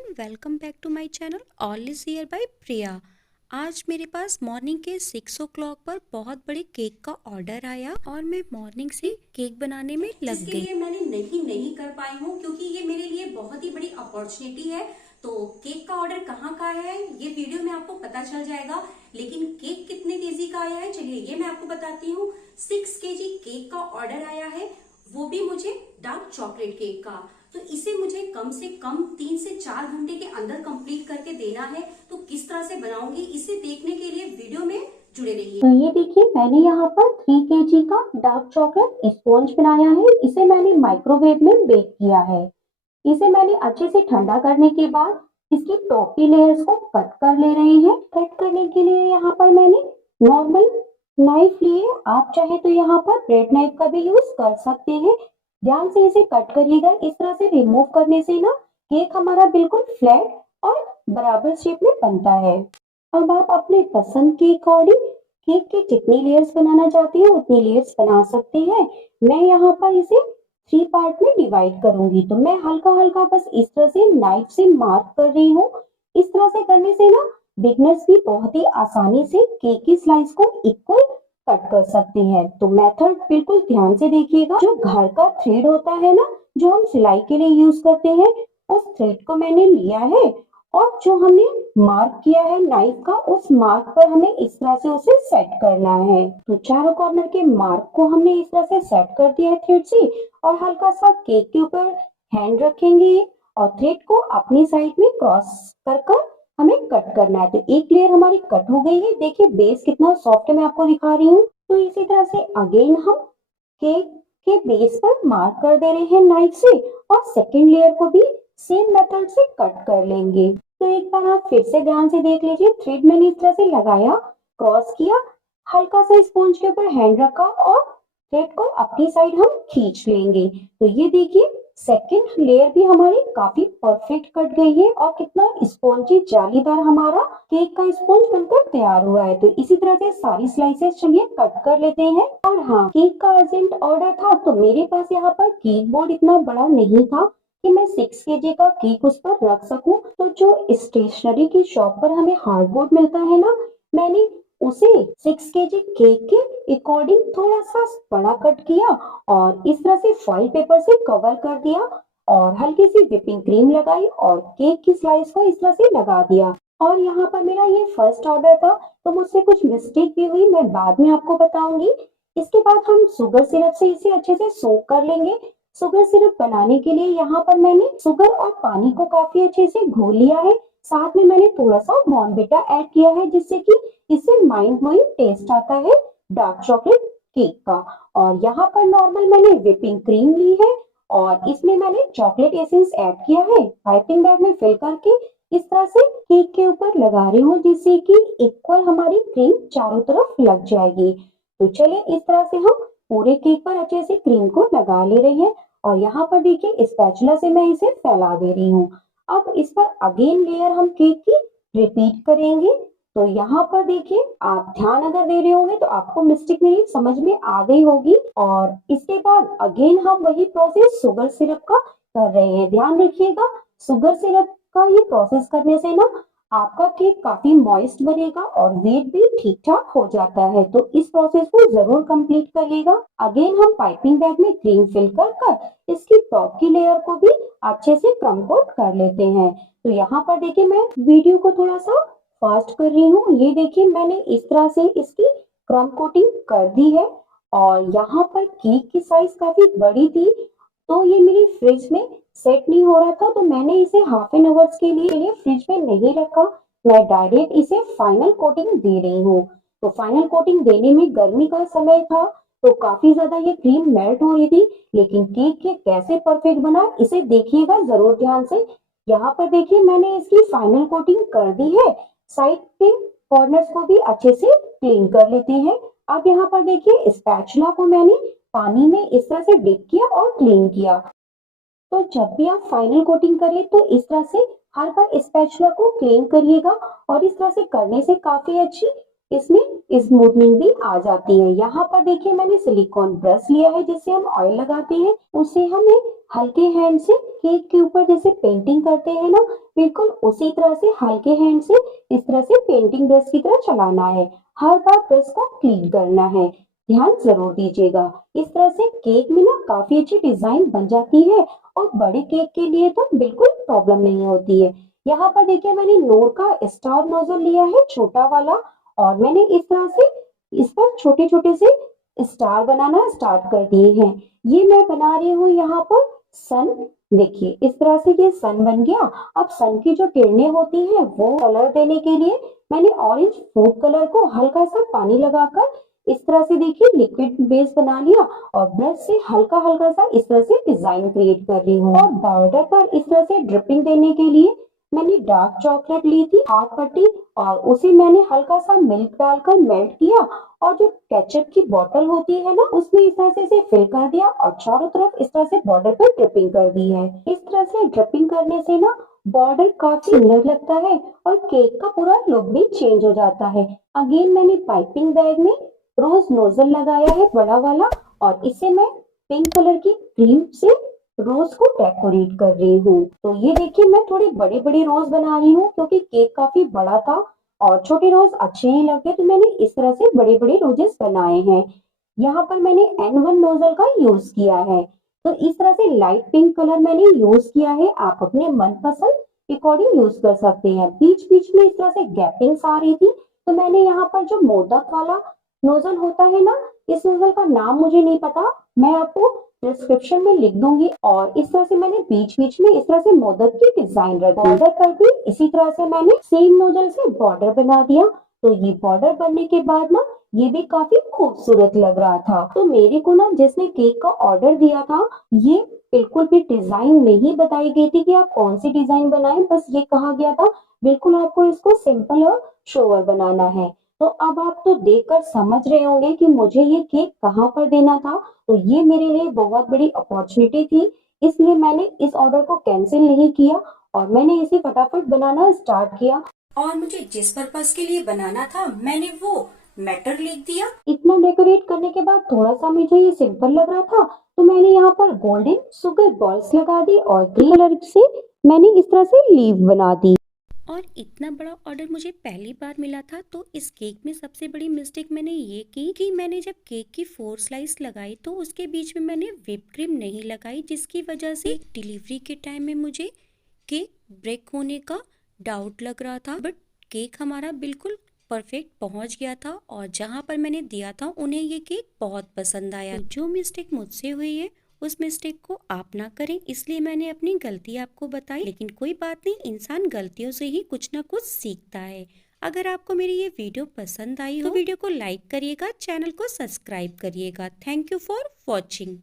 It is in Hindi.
Welcome back to my channel all is here by Priya. आज मेरे पास मॉर्निंग के 6 o'clock पर बहुत बड़े केक का ऑर्डर आया और मैं मॉर्निंग से केक बनाने में लग जिसके गई। लिए मैंने नहीं कर पाई हूँ क्योंकि ये मेरे लिए बहुत ही बड़ी अपॉर्चुनिटी है। तो केक का ऑर्डर कहाँ का आया है ये वीडियो में आपको पता चल जाएगा, लेकिन केक कितने केजी का आया है चलिए ये मैं आपको बताती हूँ। 6 kg केक का ऑर्डर आया है, वो भी मुझे डार्क चॉकलेट केक का। तो इसे मुझे कम से कम 3 से 4 घंटे के अंदर कंप्लीट करके देना है। तो किस तरह से बनाऊंगी इसे देखने के लिए वीडियो में जुड़े रहिए। तो ये देखिए मैंने यहाँ पर 3 kg का डार्क चॉकलेट स्पॉन्ज बनाया है। इसे मैंने माइक्रोवेव में बेक किया है। इसे मैंने अच्छे से ठंडा करने के बाद इसकी टॉप की लेयर्स को कट कर ले रहे हैं। कट करने के लिए यहाँ पर मैंने नॉर्मल नाइफ लिए, आप चाहे तो यहाँ पर ब्रेड नाइफ का भी यूज कर सकते हैं। ध्यान से इसे कट करिएगा। इस तरह से रिमूव करने से ना केक हमारा बिल्कुल फ्लैट और बराबर शेप में बनता है। अब आप अपने पसंद के अकॉर्डिंग केक की जितनी लेयर्स बनाना चाहती हैं उतनी लेयर्स बना सकते हैं। मैं यहाँ पर इसे 3 पार्ट में डिवाइड करूंगी, तो मैं हल्का हल्का बस इस तरह से नाइफ से मार्क कर रही हूँ। इस तरह से करने से ना बिगनर्स भी बहुत ही आसानी से केक की स्लाइस को इक्वल कट कर सकते हैं। तो मेथड बिल्कुल ध्यान से देखिएगा। जो घर का थ्रेड होता है ना, जो हम सिलाई के लिए यूज करते हैं, उस थ्रेड को मैंने लिया है और जो हमने मार्क किया है नाइफ का, उस मार्क पर हमें इस तरह से उसे सेट करना है। तो चारों कॉर्नर के मार्क को हमने इस तरह से सेट कर दिया है थ्रेड से, और हल्का सा केक के ऊपर हैंड रखेंगे और थ्रेड को अपनी साइड में क्रॉस कर कर हमें कट करना है। तो एक लेयर हमारी कट हो गई है। देखिए बेस कितना सॉफ्ट है, मैं आपको दिखा रही हूँ। तो इसी तरह से अगेन हम केक के बेस पर मार्क कर दे रहे हैं नाइफ से, और सेकेंड लेयर को भी सेम मेथड से कट कर लेंगे। तो एक बार आप फिर से ध्यान से देख लीजिए। थ्रेड मैंने इस तरह से लगाया, क्रॉस किया, हल्का सा स्पॉन्ज के ऊपर हैंड रखा और थ्रेड को अपनी साइड हम खींच लेंगे। तो ये देखिए सेकेंड लेयर भी हमारी काफी परफेक्ट कट गई है और कितना स्पॉन्जी जालीदार हमारा केक का स्पॉन्ज बनकर तैयार हुआ है। तो इसी तरह से सारी स्लाइसेस चलिए कट कर लेते हैं। और हाँ, केक का अर्जेंट ऑर्डर था तो मेरे पास यहाँ पर केक बोर्ड इतना बड़ा नहीं था कि मैं 6 kg का केक उस पर रख सकूं। तो जो स्टेशनरी की शॉप पर हमें हार्डबोर्ड मिलता है ना, मैंने उसे 6 kg केक के अकॉर्डिंग थोड़ा सा बड़ा कट किया और इस तरह से फॉइल पेपर से कवर कर दिया और हल्की सी व्हिपिंग क्रीम लगाई और केक की स्लाइस को इस तरह से लगा दिया। और यहाँ पर मेरा ये फर्स्ट ऑर्डर था, तो मुझसे कुछ मिस्टेक भी हुई, मैं बाद में आपको बताऊंगी। इसके बाद हम शुगर सिरप से इसे अच्छे से सोक कर लेंगे। शुगर सिरप बनाने के लिए यहाँ पर मैंने शुगर और पानी को काफी अच्छे से घोल लिया है। साथ में मैंने थोड़ा सा बॉर्नविटा ऐड किया है, जिससे कि इससे माइंड ब्लोइंग टेस्ट आता है डार्क चॉकलेट केक का। और यहाँ पर नॉर्मल मैंने व्हिपिंग क्रीम ली है और इसमें मैंने चॉकलेट एसेंस ऐड किया है। पाइपिंग बैग में फिल करके इस तरह से केक के ऊपर लगा रही हूँ, जिससे कि इक्वल हमारी क्रीम चारों तरफ लग जाएगी। तो चलिए इस तरह से हम पूरे केक पर अच्छे से क्रीम को लगा ले रहे हैं और यहाँ पर देखिए स्पैचुला से मैं इसे फैला दे रही हूँ। अब इस पर अगेन लेयर हम केक की रिपीट करेंगे। तो यहाँ पर देखिए आप ध्यान अगर दे रहे होंगे तो आपको मिस्टेक मेरी समझ में आ गई होगी। और इसके बाद अगेन हम वही प्रोसेस शुगर सिरप का कर रहे हैं। ध्यान रखिएगा, शुगर सिरप का ये प्रोसेस करने से ना आपका केक काफी मॉइस्ट बनेगा और वेट भी ठीक ठाक हो जाता है। तो इस प्रोसेस को जरूर कंप्लीट करिएगा। अगेन हम पाइपिंग बैग में क्रीम फिल कर कर इसकी टॉप की लेयर को भी अच्छे से क्रम कोट कर लेते हैं। तो यहाँ पर देखिए मैं वीडियो को थोड़ा सा फास्ट कर रही हूँ। ये देखिए मैंने इस तरह से इसकी क्रम कोटिंग कर दी है और यहाँ पर केक की साइज काफी बड़ी थी, तो ये मेरी फ्रिज में सेट नहीं हो रहा था, तो मैंने इसे हाफ एन आवर्स के लिए फ्रिज में नहीं रखा। मैं डायरेक्ट इसे फाइनल कोटिंग दे रही हूँ। तो फाइनल कोटिंग देने में गर्मी का समय था, तो काफी ज्यादा ये क्रीम मेल्ट हो रही थी, लेकिन केक ये कैसे परफेक्ट बना इसे देखिएगा जरूर ध्यान से। यहाँ पर देखिए मैंने इसकी फाइनल कोटिंग कर दी है। साइड के कॉर्नर्स को भी अच्छे से क्लीन कर लेते हैं। अब यहाँ पर देखिए स्पैचुला को मैंने पानी में इस तरह से डिप किया और क्लीन किया। तो जब भी आप फाइनल कोटिंग करें तो इस तरह से हर बार स्पैचुला को क्लीन करिएगा और इस तरह से करने से काफी अच्छी इसमें स्मूथनिंग भी आ जाती है। यहाँ पर देखिए मैंने सिलिकॉन ब्रश लिया है जिससे हम ऑयल लगाते हैं, उसे हमें हल्के हैंड से केक के ऊपर जैसे पेंटिंग करते हैं ना, बिल्कुल उसी तरह से हल्के हैंड से इस तरह से पेंटिंग ब्रश की तरह चलाना है। हर बार ब्रश को क्लीन करना है, ध्यान जरूर दीजिएगा। इस तरह से केक में ना काफी अच्छी डिजाइन बन जाती है और बड़े केक के लिए तो बिल्कुल प्रॉब्लम नहीं होती है। यहाँ पर देखिए मैंने नोर का स्टार नोजल लिया है, छोटा वाला, और मैंने इस तरह से इस पर छोटे छोटे से स्टार बनाना स्टार्ट कर दिए हैं। ये मैं बना रही हूँ यहाँ पर सन। देखिए इस तरह से ये सन बन गया। अब सन की जो किरणें होती हैं वो कलर देने के लिए मैंने ऑरेंज फूड कलर को हल्का सा पानी लगाकर इस तरह से देखिए लिक्विड बेस बना लिया और ब्रश से हल्का हल्का सा इस तरह से डिजाइन क्रिएट कर रही हूँ। और बॉर्डर पर इस तरह से ड्रिपिंग देने के लिए मैंने डार्क चॉकलेट ली थी हाफ पट्टी, और उसे मैंने हल्का सा मिल्क डालकर मेल्ट किया और जो केचप की बोतल होती है ना उसमें इस तरह से इसे फिल कर दिया और चारों तरफ इस तरह से बॉर्डर पर ड्रिपिंग कर दी है। इस तरह से ड्रिपिंग करने से ना बॉर्डर काफी सुंदर लगता है और केक का पूरा लुक भी चेंज हो जाता है। अगेन मैंने पाइपिंग बैग में रोज नोजल लगाया है बड़ा वाला, और इसे मैं पिंक कलर की क्रीम से रोज को डेकोरेट कर रही हूँ। तो ये देखिए मैं थोड़े बड़े बड़े रोज बना रही हूँ क्योंकि केक काफी बड़ा था और छोटे रोज अच्छे नहीं लगते, तो मैंने इस तरह से बड़े बड़े रोजेस बनाए हैं। यहाँ पर मैंने N1 नोजल का यूज किया है। तो इस तरह से लाइट पिंक कलर मैंने यूज किया है, आप अपने मनपसंद अकॉर्डिंग यूज कर सकते हैं। बीच बीच में इस तरह से गैपिंग्स आ रही थी, तो मैंने यहाँ पर जो मोदक वाला नोजल होता है ना, इस नोजल का नाम मुझे नहीं पता, मैं आपको डिस्क्रिप्शन में लिख दूंगी। और इस तरह से मैंने बीच बीच में इस तरह से मोदक की डिजाइन रखी। बॉर्डर पर भी इसी तरह से मैंने सेम नोजल से बॉर्डर बना दिया। तो ये बॉर्डर बनने के बाद ना ये भी काफी खूबसूरत लग रहा था। तो मेरे को ना जिसने केक का ऑर्डर दिया था, ये बिल्कुल भी डिजाइन नहीं बताई गई थी कि आप कौन सी डिजाइन बनाएं, बस ये कहा गया था बिल्कुल आपको इसको सिंपल और शोवर बनाना है। तो अब आप तो देखकर समझ रहे होंगे कि मुझे ये केक कहाँ पर देना था। तो ये मेरे लिए बहुत बड़ी अपॉर्चुनिटी थी, इसलिए मैंने इस ऑर्डर को कैंसिल नहीं किया और मैंने इसे फटाफट बनाना स्टार्ट किया। और मुझे जिस पर्पस के लिए बनाना था मैंने वो मैटर लिख दिया। इतना डेकोरेट करने के बाद थोड़ा सा मुझे ये सिंपल लग रहा था, तो मैंने यहाँ पर गोल्डन शुगर बॉल्स लगा दी और ग्रीन कलर से मैंने इस तरह से लीव बना दी। और इतना बड़ा ऑर्डर मुझे पहली बार मिला था, तो इस केक में सबसे बड़ी मिस्टेक मैंने ये की कि मैंने जब केक की 4 स्लाइस लगाई तो उसके बीच में मैंने व्हिप क्रीम नहीं लगाई, जिसकी वजह से डिलीवरी के टाइम में मुझे केक ब्रेक होने का डाउट लग रहा था। बट केक हमारा बिल्कुल परफेक्ट पहुंच गया था और जहां पर मैंने दिया था उन्हें ये केक बहुत पसंद आया। तो जो मिस्टेक मुझसे हुई है उस मिस्टेक को आप ना करें, इसलिए मैंने अपनी गलती आपको बताई। लेकिन कोई बात नहीं, इंसान गलतियों से ही कुछ ना कुछ सीखता है। अगर आपको मेरी ये वीडियो पसंद आई हो तो वीडियो को लाइक करिएगा, चैनल को सब्सक्राइब करिएगा। Thank you for watching.